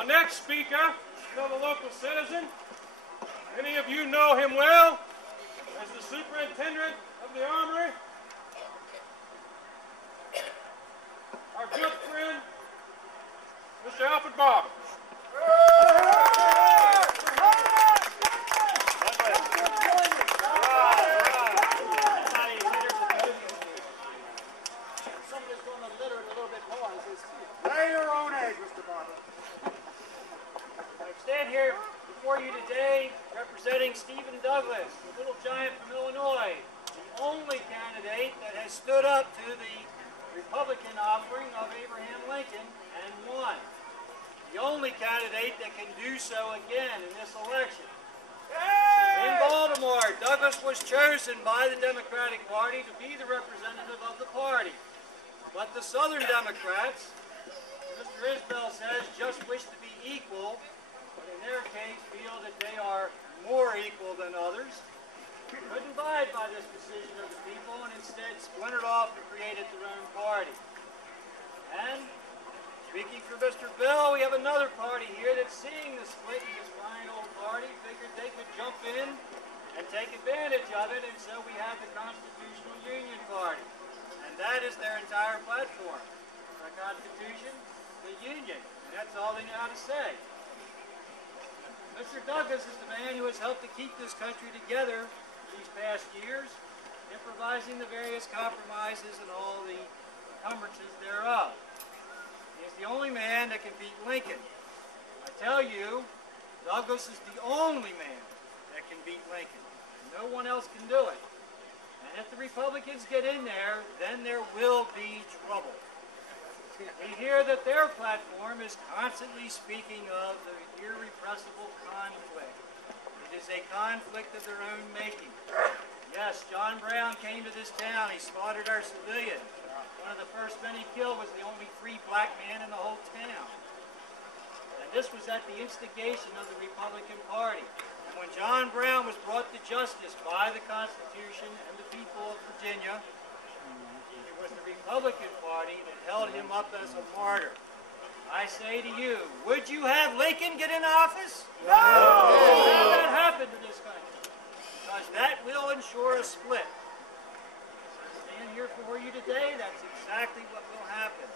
Our next speaker is another local citizen. Many of you know him well as the superintendent of the armory. Our good friend, Mr. Harper. Somebody's going to litter it a little bit more. Lay your own egg, Mr. Barber. I stand here before you today representing Stephen Douglas, the little giant from Illinois, the only candidate that has stood up to the Republican offering of Abraham Lincoln and won. The only candidate that can do so again in this election. In Baltimore, Douglas was chosen by the Democratic Party to be the representative of the party. But the Southern Democrats, Mr. Isbell says, just wish to be equal, but in their case feel that they are more equal than others. Couldn't abide by this decision of the people and instead splintered off and created their own party. And speaking for Mr. Bill, we have another party here that's seeing the split in this fine old party, figured they could jump in and take advantage of it, and so we have the Constitutional Union Party. And that is their entire platform. The Constitution, the Union, and that's all they know how to say. Mr. Douglas is the man who has helped to keep this country together these past years, improvising the various compromises and all the encumbrances thereof. He is the only man that can beat Lincoln. I tell you, Douglas is the only man that can beat Lincoln. No one else can do it. And if the Republicans get in there, then there will be trouble. We hear that their platform is constantly speaking of the irrepressible conflict. It is a conflict of their own making. Yes, John Brown came to this town. He slaughtered our civilians. One of the first men he killed was the only free black man in the whole town. And this was at the instigation of the Republican Party. And when John Brown was brought to justice by the Constitution and the people of Virginia, it was the Republican Party that held him up as a martyr. I say to you, would you have Lincoln get in office? No! Have that happen to this country? Because that will ensure a split. I stand here for you today, that's exactly what will happen.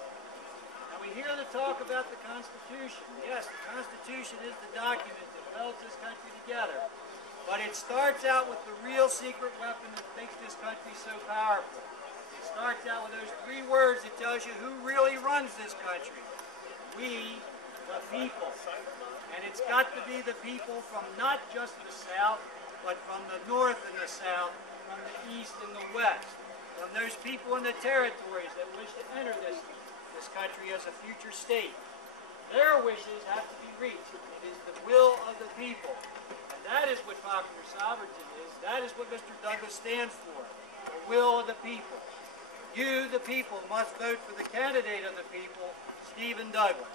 Now we hear the talk about the Constitution. Yes, the Constitution is the document that holds this country together. But it starts out with the real secret weapon that makes this country so powerful. It starts out with those three words that tells you who really runs this country. We, the people. And it's got to be the people from not just the South, but from the North and the South, from the East and the West, from those people in the territories that wish to enter this country as a future state. Their wishes have to be reached. It is the will of the people. And that is what popular sovereignty is. That is what Mr. Douglas stands for. The will of the people. You, the people, must vote for the candidate of the people, Stephen Douglas.